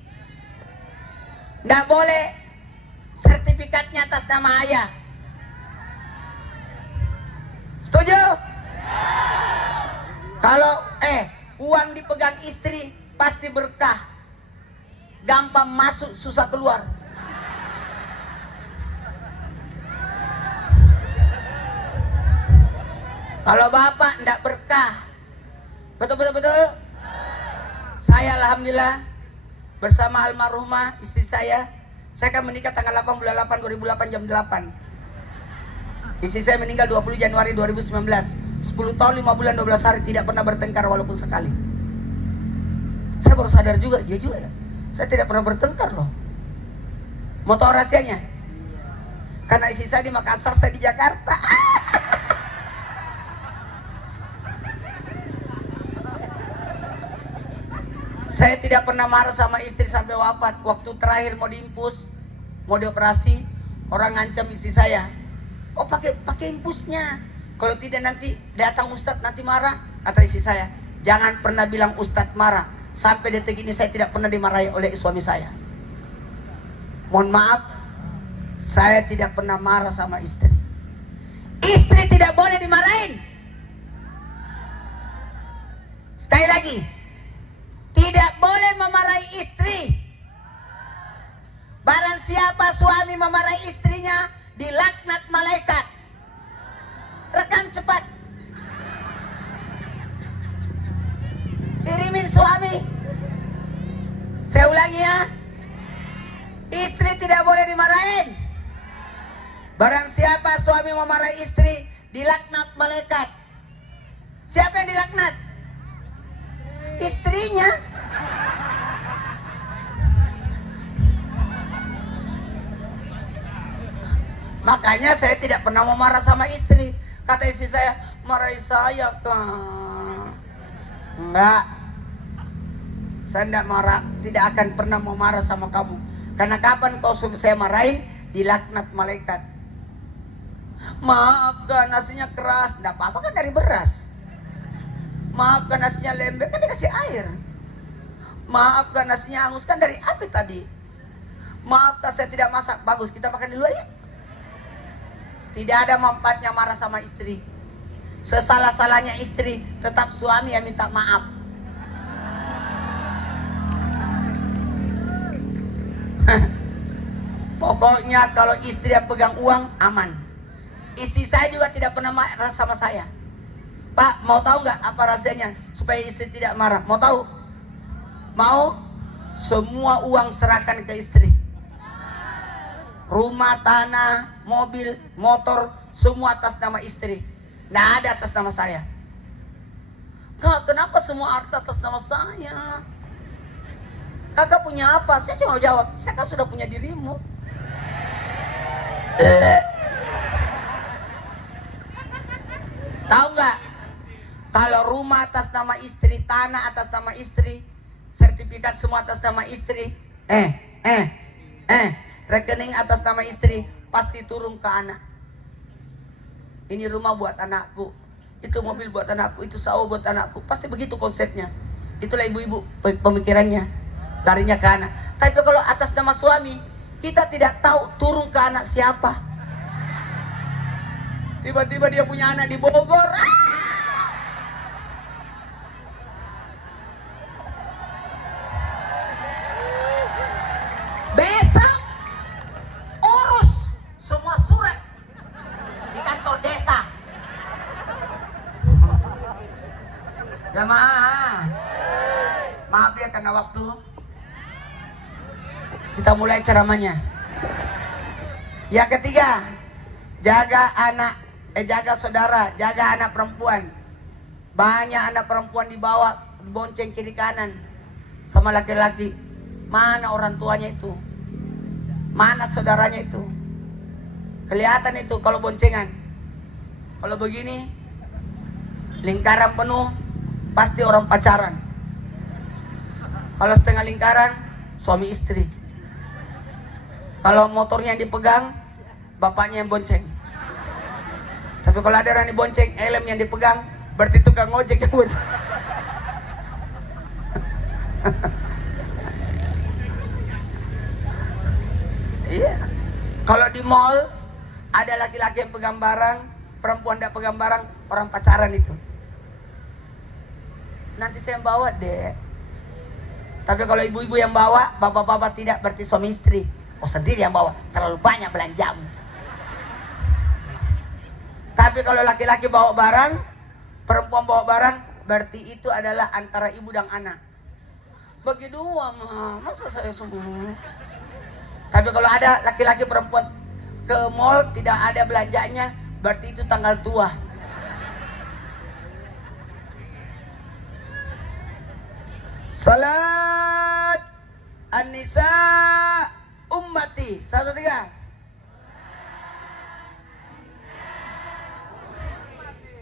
Nggak boleh sertifikatnya atas nama ayah. Setuju? Kalau uang dipegang istri pasti berkah. Gampang masuk, susah keluar. Kalau bapak ndak berkah. Betul. Saya alhamdulillah bersama almarhumah istri saya akan menikah tanggal 8 bulan 8 2008 jam 8. Istri saya meninggal 20 Januari 2019. 10 tahun 5 bulan 12 hari tidak pernah bertengkar walaupun sekali. Saya baru sadar juga, iya juga ya. Saya tidak pernah bertengkar loh. Mau tahu rahasianya? Karena istri saya di Makassar, saya di Jakarta. Saya tidak pernah marah sama istri sampai wafat. Waktu terakhir mau diimpus, mau dioperasi, orang ngancam istri saya. Kok pakai impusnya? Kalau tidak nanti datang ustadz nanti marah. Kata istri saya, jangan pernah bilang ustadz marah. Sampai detik ini saya tidak pernah dimarahi oleh suami saya. Mohon maaf, saya tidak pernah marah sama istri. Istri tidak boleh dimarahin. Sekali lagi, tidak boleh memarahi istri. Barang siapa suami memarahi istrinya, dilaknat malaikat. Rekam cepat. Kirimin suami. Saya ulangi ya. Istri tidak boleh dimarahin. Barang siapa suami memarahi istri, dilaknat malaikat. Siapa yang dilaknat? Istrinya. Makanya saya tidak pernah mau marah sama istri. Kata istri saya, marahi saya kan? Enggak. Saya tidak marah, tidak akan pernah mau marah sama kamu. Karena kapan kau suruh saya marahin, dilaknat malaikat. Maaf kan, nasinya keras. Tidak apa-apa kan dari beras. Maafkan nasinya lembek, kan dikasih air. Maafkan nasinya hangus, kan dari api tadi. Maafkan saya tidak masak, bagus kita makan di luar ya. Tidak ada manfaatnya marah sama istri. Sesalah-salahnya istri, tetap suami yang minta maaf. Pokoknya kalau istri yang pegang uang, aman. Istri saya juga tidak pernah marah sama saya. Pak, mau tahu nggak apa rasanya supaya istri tidak marah? Mau tahu? Mau? Semua uang serahkan ke istri. Rumah, tanah, mobil, motor, semua atas nama istri. Nggak ada atas nama saya. Kak, kenapa semua harta atas nama saya? Kakak punya apa? Saya cuma jawab, saya kan sudah punya dirimu. Tahu nggak? Kalau rumah atas nama istri, tanah atas nama istri, sertifikat semua atas nama istri, rekening atas nama istri, pasti turun ke anak. Ini rumah buat anakku, itu mobil buat anakku, itu sawah buat anakku. Pasti begitu konsepnya. Itulah ibu-ibu pemikirannya, larinya ke anak. Tapi kalau atas nama suami, kita tidak tahu turun ke anak siapa. Tiba-tiba dia punya anak di Bogor. Besok urus semua surat di kantor desa. Jamaah, maaf ya karena waktu. Kita mulai ceramahnya. Yang ketiga, jaga saudara, jaga anak perempuan. Banyak anak perempuan dibawa, bonceng kiri kanan sama laki-laki. Mana orang tuanya itu? Mana saudaranya itu? Kelihatan itu kalau boncengan. Kalau begini, lingkaran penuh, pasti orang pacaran. Kalau setengah lingkaran, suami istri. Kalau motornya yang dipegang, bapaknya yang bonceng. Tapi kalau ada orang dibonceng, helm yang dipegang, berarti tukang ojek yang bonceng. Iya. Kalau di mall ada laki-laki yang pegang barang, perempuan tidak pegang barang, orang pacaran itu. Nanti saya yang bawa deh. Tapi kalau ibu-ibu yang bawa, bapak-bapak tidak, berarti suami istri. Oh sendiri yang bawa, terlalu banyak belanjamu. Tapi kalau laki-laki bawa barang, perempuan bawa barang, berarti itu adalah antara ibu dan anak. Bagi dua mah, masa saya semua. Tapi kalau ada laki-laki perempuan ke mall tidak ada belanjanya, berarti itu tanggal tua. Salat An-Nisa ummati. 1, 2, 3.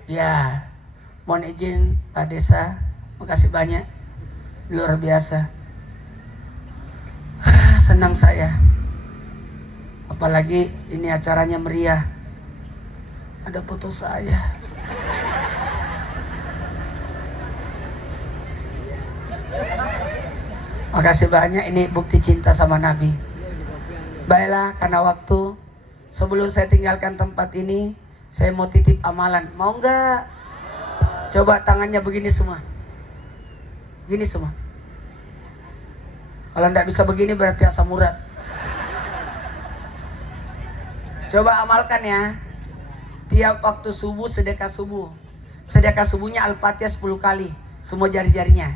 Ya, mohon izin Pak Desa, makasih banyak, luar biasa. Senang saya. Apalagi ini acaranya meriah. Ada foto saya. Makasih banyak, ini bukti cinta sama Nabi. Baiklah, karena waktu, sebelum saya tinggalkan tempat ini, saya mau titip amalan. Mau nggak? Coba tangannya begini semua. Gini semua. Kalau nggak bisa begini berarti asam urat. Coba amalkan ya. Tiap waktu subuh sedekah subuh. Sedekah subuhnya Al-Fatihah 10 kali. Semua jari-jarinya.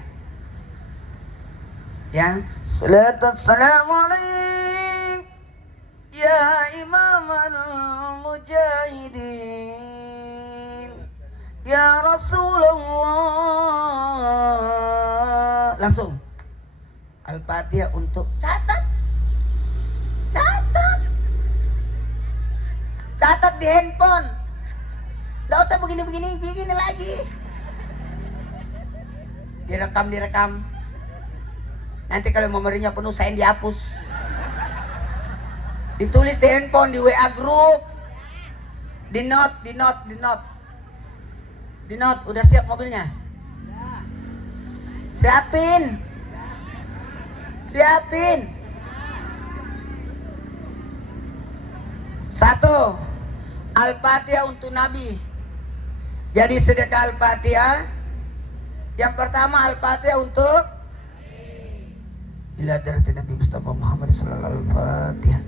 Ya. Assalamualaikum ya imam al-mujahidin. Ya Rasulullah. Langsung. Al-Fatihah untuk catat. Catat di handphone. Nggak usah begini lagi. Direkam. Nanti kalau memorinya penuh, saya yang dihapus. Ditulis di handphone, di WA group, di note. Udah siap mobilnya? Siapin. Siapin. 1. Al-Fatihah untuk Nabi. Jadi sedekah Al-Fatihah. Yang pertama Al-Fatihah untuk ila darati Nabi Mustafa Muhammad sallallahu alaihi wasallam.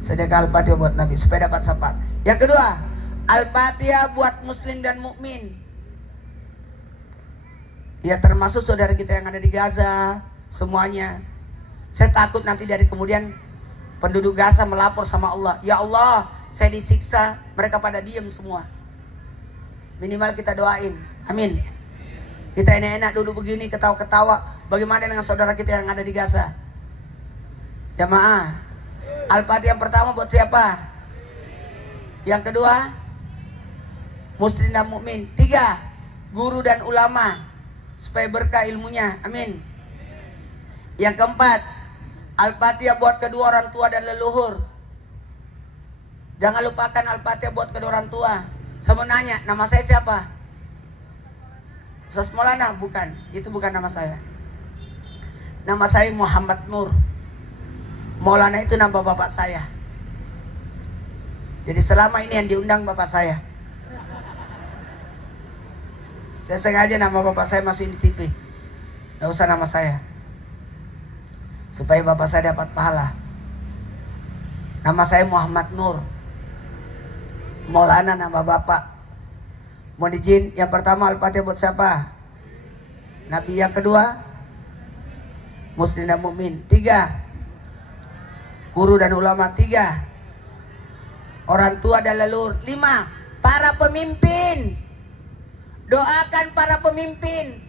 Sedekah Al-Fatihah buat Nabi supaya dapat syafaat. Yang kedua, Al-Fatihah buat muslim dan mukmin. Ya termasuk saudara kita yang ada di Gaza, semuanya. Saya takut nanti dari kemudian penduduk Gaza melapor sama Allah. Ya Allah, saya disiksa, mereka pada diam semua. Minimal kita doain. Amin. Kita enak-enak duduk begini, ketawa-ketawa. Bagaimana dengan saudara kita yang ada di Gaza? Jamaah, Al-Fatihah yang pertama buat siapa? Yang kedua, muslim dan mukmin. 3, guru dan ulama, supaya berkah ilmunya. Amin. Yang keempat, Al-Fatihah buat kedua orang tua dan leluhur. Jangan lupakan Al-Fatihah buat kedua orang tua. Saya mau nanya, nama saya siapa? Ustaz Maulana? Bukan, itu bukan nama saya. Nama saya Muhammad Nur. Maulana itu nama bapak saya. Jadi selama ini yang diundang bapak saya. Saya sengaja nama bapak saya masukin di TV. Nggak usah nama saya, supaya bapak saya dapat pahala. Nama saya Muhammad Nur. Maulana nama bapak. Mohon izin, yang pertama Al-Fatihah buat siapa? Nabi. Yang kedua, muslim dan mukmin. 3, guru dan ulama. 4, orang tua dan leluhur. 5, para pemimpin. Doakan para pemimpin.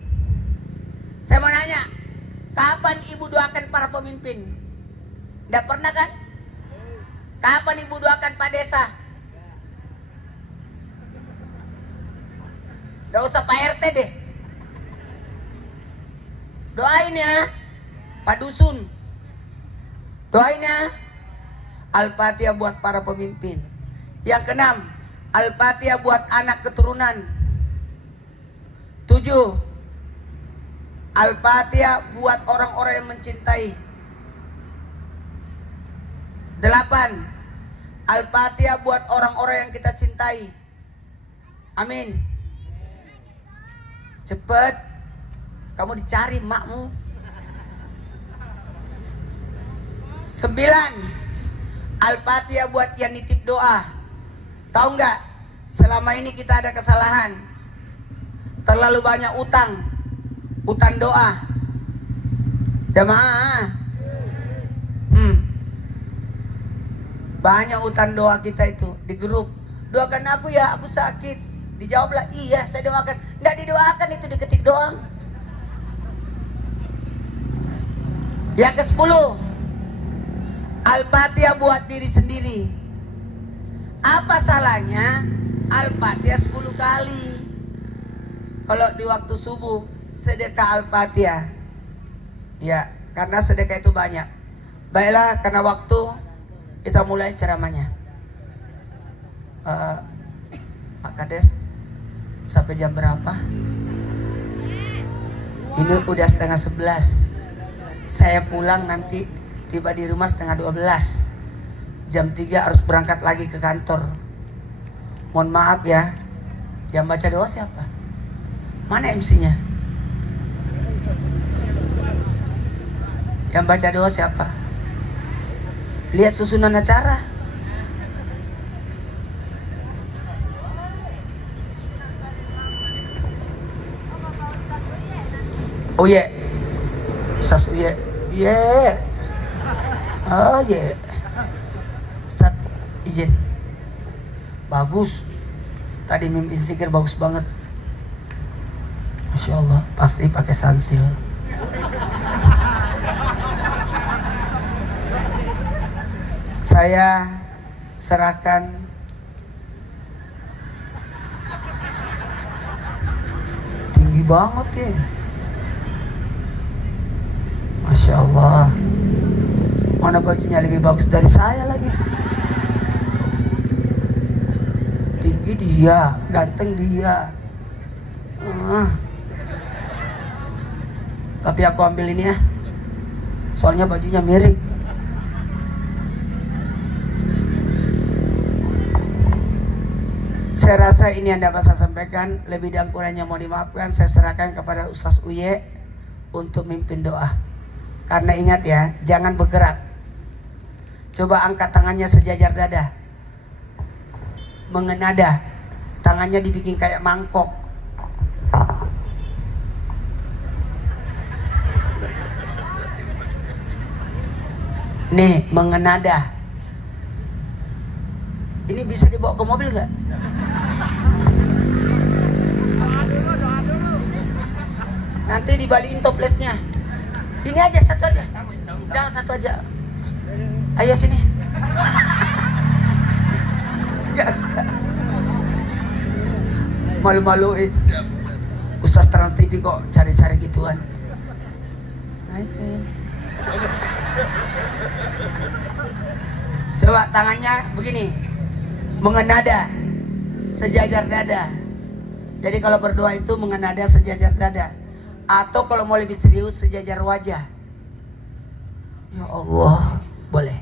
Saya mau nanya, kapan ibu doakan para pemimpin? Tidak pernah kan? Kapan ibu doakan Pak Desa? Tidak usah Pak RT deh. Doain ya Pak Dusun. Doain ya. Al-Fatihah buat para pemimpin. Yang keenam, Al-Fatihah buat anak keturunan. 7, Al-Fatihah buat orang-orang yang mencintai. 8, Al-Fatihah buat orang-orang yang kita cintai. Amin. Cepet, kamu dicari makmu. 9, Al-Fatihah buat yang nitip doa. Tahu nggak? Selama ini kita ada kesalahan. Terlalu banyak utang doa. Jamaah. Banyak utang doa kita itu di grup. Doakan aku ya, aku sakit. Dijawablah, iya saya doakan. Nggak didoakan, itu diketik doang. Yang ke-10, Al-Fatihah buat diri sendiri. Apa salahnya Al-Fatihah 10 kali? Kalau di waktu subuh sedekah Al-Fatihah. Ya, karena sedekah itu banyak. Baiklah, karena waktu kita mulai ceramahnya. Pak Kades, sampai jam berapa? Ini udah setengah 11. Saya pulang nanti tiba di rumah setengah 12. Jam 3 harus berangkat lagi ke kantor. Mohon maaf ya. Yang baca doa siapa? Mana MC-nya? Yang baca doa siapa? Lihat susunan acara. Oh ye, Ustaz Uye, ye, oh ye, Ustaz izin, bagus. Tadi mimpin zikir bagus banget, Masya Allah, pasti pakai sansil. Saya serahkan tinggi banget ya. Masya Allah. Mana bajunya lebih bagus dari saya lagi. Tinggi dia, ganteng dia. Tapi aku ambil ini ya, soalnya bajunya mirip. Saya rasa ini yang dapat saya sampaikan. Lebih dan kurangnya mau dimaafkan. Saya serahkan kepada Ustaz Uye untuk mimpin doa. Karena ingat ya, jangan bergerak. Coba angkat tangannya sejajar dada, mengenada. Tangannya dibikin kayak mangkok. Nih, mengenada. Ini bisa dibawa ke mobil nggak? Nanti dibalikin toplesnya. Ini aja, satu aja. Jangan satu aja. Ayo sini. Malu-maluin. Ustaz Trans TV kok cari-cari gituan. Naikin. Coba tangannya begini, mengenada sejajar dada. Jadi kalau berdoa itu mengenada sejajar dada. Atau kalau mau lebih serius, sejajar wajah. Ya Allah, boleh.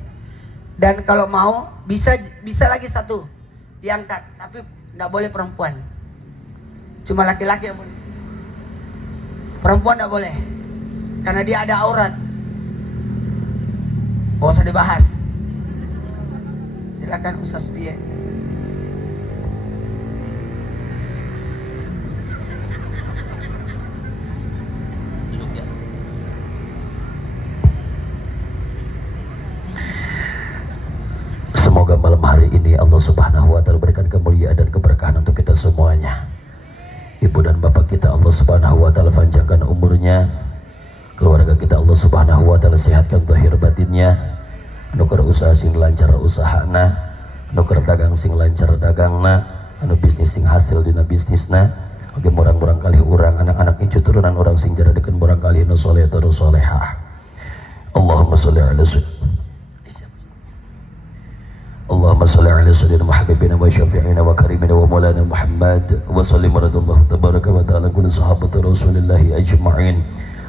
Dan kalau mau bisa lagi satu diangkat, tapi tidak boleh perempuan. Cuma laki-laki yang boleh. Perempuan tidak boleh, karena dia ada aurat. Gak usah dibahas. Silakan Ustaz Biye. Semoga malam hari ini Allah Subhanahu wa Ta'ala berikan kemuliaan dan keberkahan untuk kita semuanya. Ibu dan bapak kita Allah Subhanahu wa Ta'ala panjangkan umurnya. Keluarga kita Allah Subhanahu wa Ta'ala sehatkan zahir batinnya. Nuker usaha sing lancar usahana, nuker dagang sing lancar dagangna, anu bisnis sing hasil dina bisnisna. Oke, murang-murang kali urang anak-anak incu turunan orang sing jaradekeun murang kali nu soleh terus solehah. Allahumma sholli ala Allahumma salli ala sayyidina Muhammadin wa syafi'ina wa karimina wa maulana Muhammad wa sallim radallahu tabaraka wa ta'ala kulli sahabati rasulillahi ajma'in.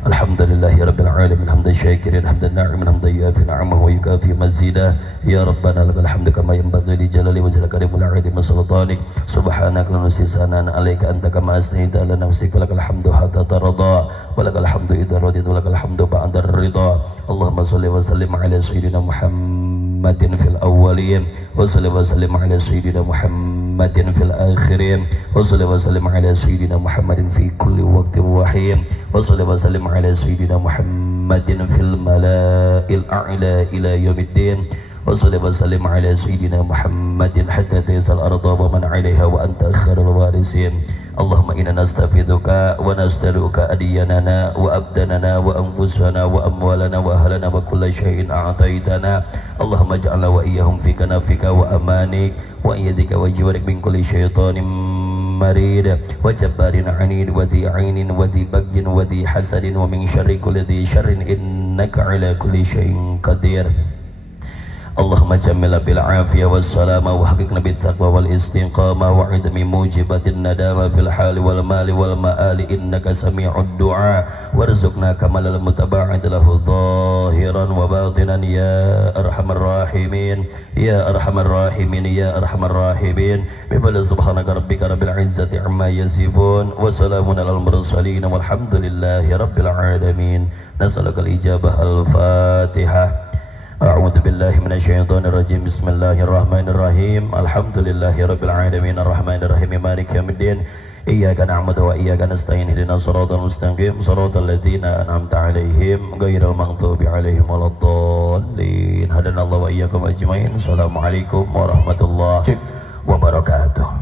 Alhamdulillahi rabbil alamin hamdan syakirin hamdan na'iman hamdan yafi na'amahu wa yukafi mazida. Ya Rabbana lakal hamdu kama yanbaghi li jalali wajhika karimul 'azim sultanik. Subhanaka la nuhsi sanana 'alaika anta kama asnaita ala nafsika lakal hamdu hatta tarda wa lakal hamdu idza radita wa lakal hamdu ba'da ridha. Allahumma shalli wa sallim ala sayyidina Muhammadin fil awwalin wa salli wa sallim ala sayyidina Muhammadin fil akhirin wa salli wa sallim ala sayyidina Muhammadin fi kulli waqtin wa hin wa salli wa sallim ala sayyidina Muhammadin fil mala'il a'la ila yaumiddin wa salli wa sallim ala sayyidina Muhammadin hatta tasal arda wa man 'alaiha wa anta khairul warisin. Allahumma inna nastafiduka wa nastaluka adiyanana wa abdanana wa anfusana wa amwalana wa ahlana wa kulla syai'in a'taitana. Allahumma ja'alna wa iyyahum fi kanafika wa amanik wa iyadika wa jiwarik min kulli syaitanin marid wa jabbarin anid wa dhi ainin wa dhi bagyin wa dhi hasadin wa min syarri kulli dhi syarrin innaka ala kulli syai'in qadir. Allahumma jammila bil afiyah was salama wa haqiqna bit taqwa wal istiqamah wa idmi mujibatin nadama fil hali wal mali wal ma'ali innaka sami'ud du'a warzuqna kamalal mutaba'id lahu zahiran wa batinan ya arhamar rahimin ya arhamar rahimin ya arhamar rahimin. Bifadli subhanaka rabbika rabbil izzati amma yasifun wa salamun alal mursalin walhamdulillahi rabbil alamin. Nas'aluka al ijabah al fatihah. A'udzu billahi minasyaitonir rajim. Bismillahirrahmanirrahim. Alhamdulillahi rabbil alamin arrahmanir rahim maliki yaumiddin. Iyyaka na'budu wa iyyaka nasta'in ihdinas siratal mustaqim siratal ladzina an'amta 'alaihim ghairil maghdubi 'alaihim waladdallin. Hadanallahu wa iyyakum ajmain. Assalamualaikum warahmatullahi wabarakatuh.